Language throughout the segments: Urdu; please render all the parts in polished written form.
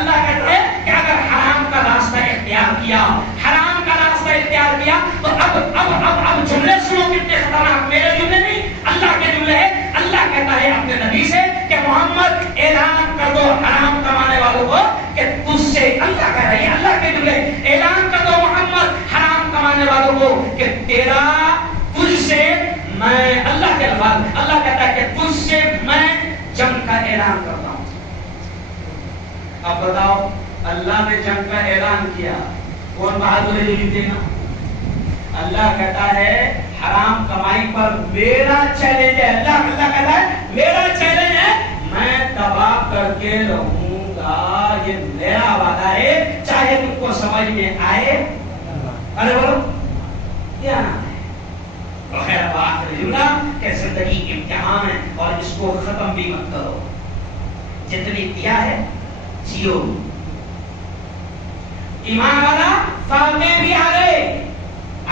اللہ کہتا ہے کہ اگر حرام کا راستہ اختیار کیا، حرام کا راستہ اختیار کیا تو اب جملے سنو کتنے خطرناک، میرے جملے نہیں اللہ کے جملے ہیں۔ اللہ کہتا ہے اپنے نبی سے کہ محمد اعلان کر دو حرام کمانے والوں کو کہ تجھ سے، اللہ کہہ رہی ہے اللہ کے جملے، اعلان کر دو محمد حرام کمانے والوں کو کہ تیرا، تجھ سے میں، اللہ کے الفاظ، اللہ کہتا ہے کہ تجھ سے میں جنگ کا اعلان کرتا ہوں۔ اب بتاؤ اللہ نے جنگ کا اعلان کیا، کون بہادر ہے جیتے گا؟ اللہ کہتا ہے حرام کمائی پر میرا چیلنج ہے، اللہ کہتا ہے میرا چیلنج ہے، میں تباہ کر کے رہوں گا، یہ میرا وعدہ ہے، چاہے تم کو سمجھ میں آئے۔ ارے بولو کیا نام ہے؟ خیر بات جملہ کہ زندگی امتحان ہے اور اس کو ختم بھی مت کرو، جتنی دیا ہے جیو۔ ایمان والا فاتح بھی آ گئے۔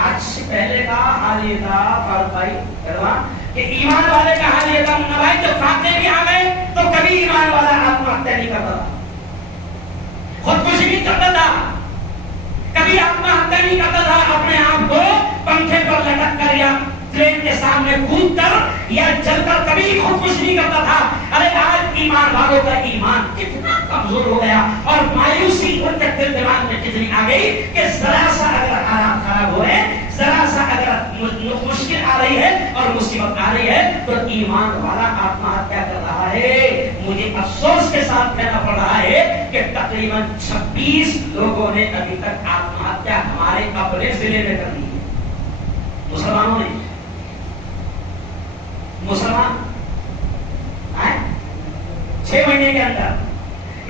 آج سے پہلے کا حال یہ تھا فاروق بھائی کہ ایمان والے کا حال یہ تھا منا بھائی جب فاتح بھی آ گئے تو کبھی ایمان والا آتم ہتیا نہیں کرتا تھا، خودکشی نہیں کرتا تھا، کبھی آتم ہتیا نہیں کرتا تھا، اپنے آپ کو پنکھے پر لٹک کر یا ٹرین کے سامنے کود کر یا جل کر کبھی خودکشی نہیں کرتا تھا۔ ارے آج ایمان والوں کا ایمان کتنا کمزور ہو گیا اور مایوسی ان کے دل دماغ میں کتنی آ گئی کہ ذرا سا اگر حالات خراب ہوئے، ذرا سا اگر مشکل آ رہی ہے اور مصیبت آ رہی ہے تو ایمان والا آتم ہتیا کر رہا ہے۔ مجھے افسوس کے ساتھ کہنا پڑ رہا ہے کہ تقریباً 26 لوگوں نے ابھی تک آتم ہتیا ہمارے اپنے ضلع میں کر لی ہے، مسلمانوں نے۔ مسلمان 6 مہینے کے اندر،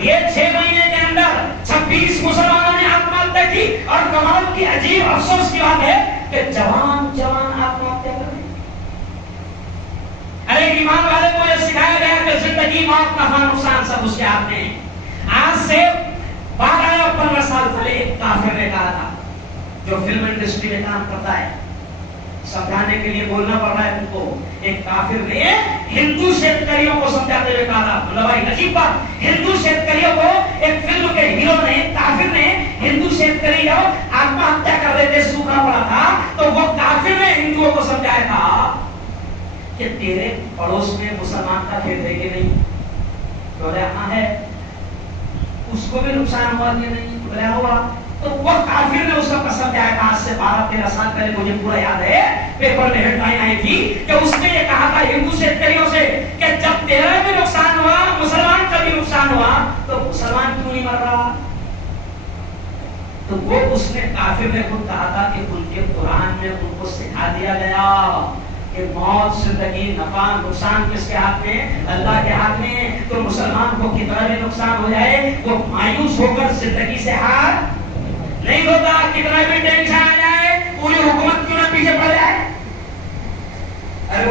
یہ 6 مہینے کے اندر 26 مسلمانوں نے آتم ہتیا کی، اور کمال کی عجیب افسوس کی بات ہے کہ جوان آتم ہتیا کر رہے ہیں۔ ارے ایمان والے کو یہ سکھایا گیا کہ زندگی موت نفع نقصان سب اس کے ہاتھ میں ہے۔ آج سے 12 یا 15 سال پہلے ایک کافر نے کہا تھا، جو فلم انڈسٹری میں کام کرتا ہے، سمجھانے کے لیے بولنا پڑ رہا ہے ان کو، ایک کافر نے ہندو شیتکریوں کو سمجھاتے ہوئے کہا تھا، مطلب بھائی عجیب بات، ہندو شیتکریوں کو ایک فلم کے ہیرو نے، کافر نے، ہندو شیتکری آتم ہتیا کر رہے تھے، سوکھا پڑا تھا، تو وہ کافر نے ہندوؤں کو سمجھایا تھا کہ تیرے پڑوس میں مسلمان کا کھیت ہے کہ نہیں؟ بولے ہاں ہے۔ اس کو بھی نقصان ہوا کہ نہیں؟ بولے ہوا۔ تو وہ کافر نے اس کا قسم کیا ہے، آج سے 12-13 سال پہلے مجھے پورا یاد ہے، پیپر میں ہیڈ لائن آئی تھی کہ اس نے یہ کہا تھا ہندو شیتکریوں سے کہ جب تیرا بھی نقصان ہوا، مسلمان کا بھی نقصان ہوا، تو مسلمان کیوں نہیں مر رہا؟ تو وہ اس نے کافر نے خود کہا تھا کہ ان کے قرآن میں ان کو سکھا دیا گیا کہ موت، زندگی، نفع، نقصان کس کے ہاتھ میں؟ اللہ کے ہاتھ میں۔ تو مسلمان کو کتنا بھی نقصان ہو جائے وہ مایوس ہو کر زندگی سے ہار نہیں ہوتا، کتنا بھی ٹینشن آ جائے، پوری حکومت کیوں نہ پیچھے پڑ جائے، ارے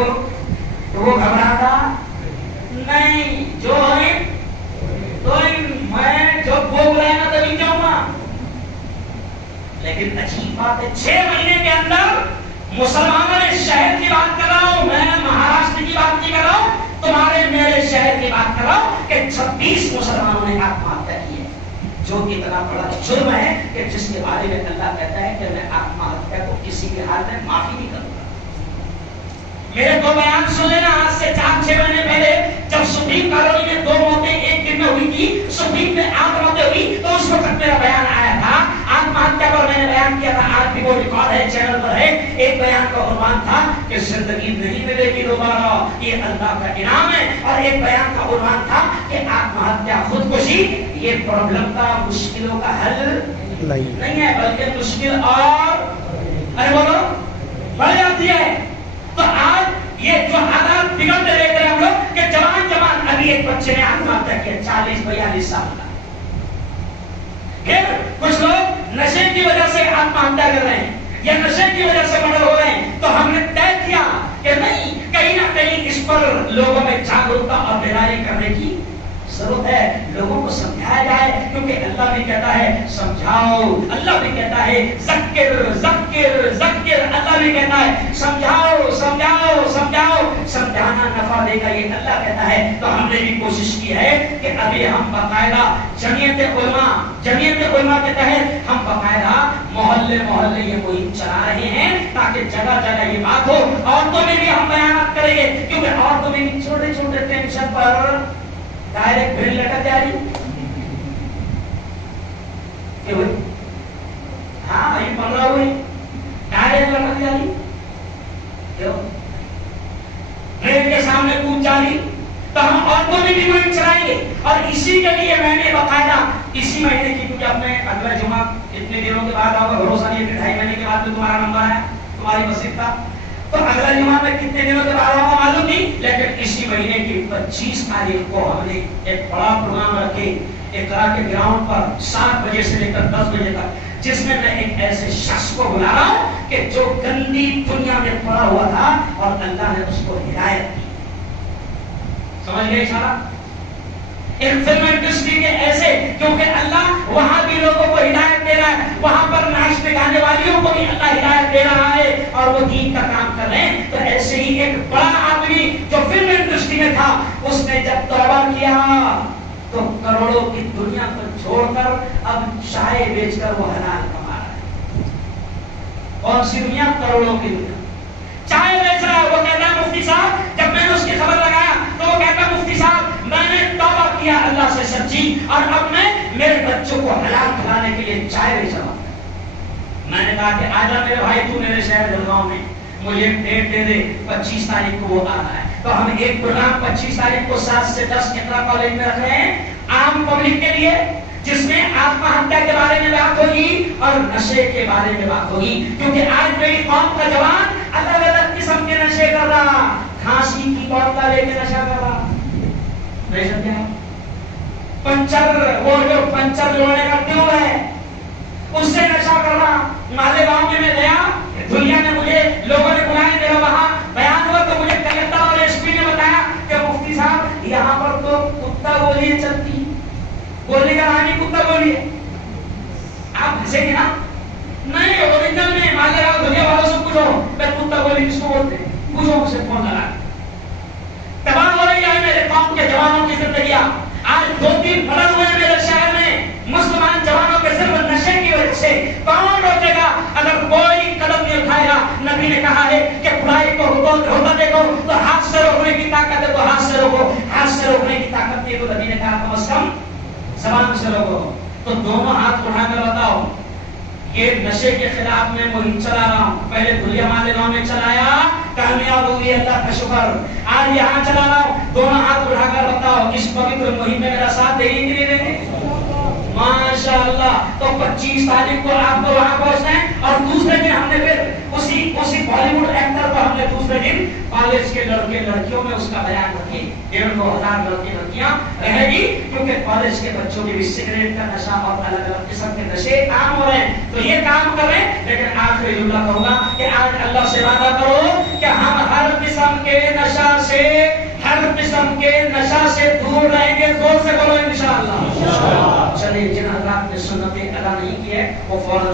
وہ گھبراتا نہیں، جو ہے تو میں جو بولا نا تبھی جاؤں گا۔ لیکن عجیب بات ہے، 6 مہینے کے اندر مسلمانوں نے، شہر کی بات کر رہا ہوں میں، مہاراشٹر کی بات نہیں کر رہا ہوں، تمہارے میرے شہر کی بات کر رہا ہوں کہ 26 مسلمانوں نے آتم ہتیا کی ہے، جو اتنا بڑا جرم ہے کہ جس کے بارے میں اللہ کہتا ہے کہ میں آتم ہتیا کو کسی بھی حال میں معافی نہیں کروں گا۔ میرے 2 بیان سن لینا، آج سے 4-6 مہینے پہلے جب سپریم کالونی میں 2 موتیں ایک دن میں ہوئی تھی، سپریم میں 8 موتیں ہوئی، تو اس وقت میرا بیان آیا تھا آتم ہتیا پر، میں نے بیان کیا تھا، آج بھی وہ ریکارڈ ہے، چینل پر ہے۔ ایک بیان کا عنوان تھا کہ زندگی نہیں ملے گی دوبارہ، یہ اللہ کا انعام ہے، اور ایک بیان کا عنوان تھا کہ آتم ہتیا، خودکشی یہ پرابلم کا، مشکلوں کا حل نہیں ہے، بلکہ مشکل اور ارے بولو بڑھ جاتی ہے۔ تو آج یہ جو حالات بگڑتے دیکھ رہے ہیں ہم لوگ کہ جوان ابھی ایک بچے نے آتم ہتیا کیا 40-42 سال کا، پھر کچھ لوگ نشے کی وجہ سے آتم ہتیا کر رہے ہیں یا نشے کی وجہ سے مرڈر ہو رہے ہیں۔ تو ہم نے طے کیا کہ نہیں، کہیں نہ کہیں اس پر لوگوں میں جاگرکتا اور بیداری کرنے کی ضرورت ہے، لوگوں کو سمجھایا جائے، کیونکہ اللہ بھی کہتا ہے سمجھاؤ، اللہ بھی کہتا ہے ذکر ذکر ذکر، اللہ بھی کہتا ہے سمجھاؤ سمجھاؤ سمجھاؤ، سمجھانا نفع دے کا یہ اللہ کہتا ہے تو ہم نے بھی کوشش کی ہے کہ ابھی ہم باقاعدہ جمعیت علماء کے تحت ہم باقاعدہ محلے محلے یہ مہم چلا رہے ہیں تاکہ جگہ جگہ یہ بات ہو. عورتوں میں بھی ہم بیانات کریں گے کیونکہ عورتوں میں بھی چھوٹے چھوٹے ٹینشن پر ڈائریکٹ بھیڑ لٹک جا رہی. ہاں یہ 15 ہوئی ڈائریکٹ لٹک جا رہی ٹرین کے سامنے کود جا رہی. تو ہم عورتوں میں بھی مہم چلائیں گے اور اسی کے لیے میں نے باقاعدہ اسی مہینے کی کیونکہ اپنے اگلا جمعہ اتنے دنوں کے بعد آگا بھروسہ نہیں ہے 2.5 مہینے کے بعد تمہارا نمبر ہے تمہاری مسجد کا تو اگلا جمعہ میں کتنے دنوں کے بعد آگا معلوم نہیں لیکن اسی مہینے کی 25 تاریخ کو ہم نے ایک بڑا پروگرام رکھے اقرا کے گراؤنڈ پر 7 بجے سے لے کر 10 بجے تک جس میں میں ایک ایسے شخص کو بلا رہا ہوں کہ جو گندی دنیا میں پڑا ہوا تھا اور اللہ نے اس کو ہدایت دی. سمجھ گئے اشارہ؟ ایک فلم انڈسٹری کے ایسے کیونکہ اللہ وہاں بھی لوگوں کو ہدایت دے رہا ہے وہاں پر ناچنے گانے والیوں کو بھی اللہ ہدایت دے رہا ہے اور وہ دین کا کام کر رہے ہیں. تو ایسے ہی ایک بڑا آدمی جو فلم انڈسٹری میں تھا اس نے جب توبہ کیا تو کروڑوں کی دنیا کو چھوڑ کر اب چائے بیچ کر وہ حلال کما رہا ہے. کون سی دنیا؟ کروڑوں کی دنیا چائے بیچ رہا ہے. وہ کہتا ہے مفتی صاحب جب میں نے اس کی خبر لگایا تو وہ کہتا ہے مفتی صاحب میں نے توبہ کیا اللہ سے سچی اور اب میں میرے بچوں کو حلال کھلانے کے لیے چائے بیچ رہا ہوں. میں نے کہا کہ آجا میرے بھائی تو میرے شہر جلگاؤں میں مجھے ڈیٹ دے دے 25 تاریخ کو وہ آنا ہے. تو ہم ایک پروگرام 25 تاریخ کو 7 سے 10 اقرا کالج میں رکھ رہے ہیں عام پبلک کے لیے جس میں آتما ہتیا کے بارے میں بات ہوگی اور نشے کے بارے میں بات ہوگی کیونکہ آج میری قوم کا جوان الگ الگ قسم کے نشے کر رہا. کھانسی کی بوتل لے کے نشہ کر رہا پنچر وہ جو پنچر جوڑنے کا ٹیوب ہے اس سے نشہ کر رہا. مالے گاؤں میں گیا دنیا نے مجھے لوگوں نے بلایا میرا وہاں بیان ہوا تو مجھے کلکتہ اور ایس پی نے بتایا کہ مفتی صاحب یہاں پر تو کتا گولیاں چلتی گولی کا نام ہی کتا گولی ہے. آپ ہنسیں گے نا؟ نہیں اوریجنل میں مالے گاؤں دنیا والوں سے پوچھو میں کتا گولی کس کو بولتے ہیں پوچھو مجھ سے فون لگا. تباہ ہو رہی ہے میرے قوم کے جوانوں کی زندگیاں. آج 2-3 مرد ہوئے میرے شہر میں مسلمان جوانوں کے صرف نشے کی وجہ سے. کون روکے گا اگر کوئی قدم نہیں اٹھائے گا؟ نبی نے کہا ہے کہ برائی کو ہوتا دیکھو تو ہاتھ سے روکنے کی طاقت ہے تو ہاتھ سے روکو. ہاتھ سے روکنے کی طاقت نہیں تو نبی نے کہا کم از کم زبان سے روکو. تو دونوں ہاتھ اٹھا کر بتاؤ یہ نشے کے خلاف میں مہم چلا رہا ہوں. پہلے دھلیا مالے گاؤں میں چلایا کامیاب ہو گئی اللہ کا شکر. آج یہاں چلا رہا ہوں. دونوں ہاتھ اٹھا کر بتاؤ اس پوتر مہم میں میرا ساتھ دیں گے کہ نہیں دیں گے؟ ماشاء اللہ. تو 25 تاریخ کو آپ کو وہاں پہنچنا ہے اور دوسرے دن ہم نے پھر اسی بالی ووڈ ایکٹر کو ہم نے دوسرے دن کالج کے لڑکے لڑکیوں میں اس کا بیان رکھے. 1,500 لڑکے لڑکیاں رہے گی کیونکہ کالج کے بچوں کے بھی سگریٹ کا نشہ اور الگ الگ قسم کے نشے عام ہو رہے ہیں. تو یہ کام کر رہے ہیں. لیکن آخری جملہ کہوں گا کہ آج اللہ سے وعدہ کرو کہ ہم ہر قسم کے نشہ سے دور رہیں گے. زور سے بولو انشاءاللہ. چلیے جن حضرات نے سنتیں ادا نہیں کی ہے وہ فوراً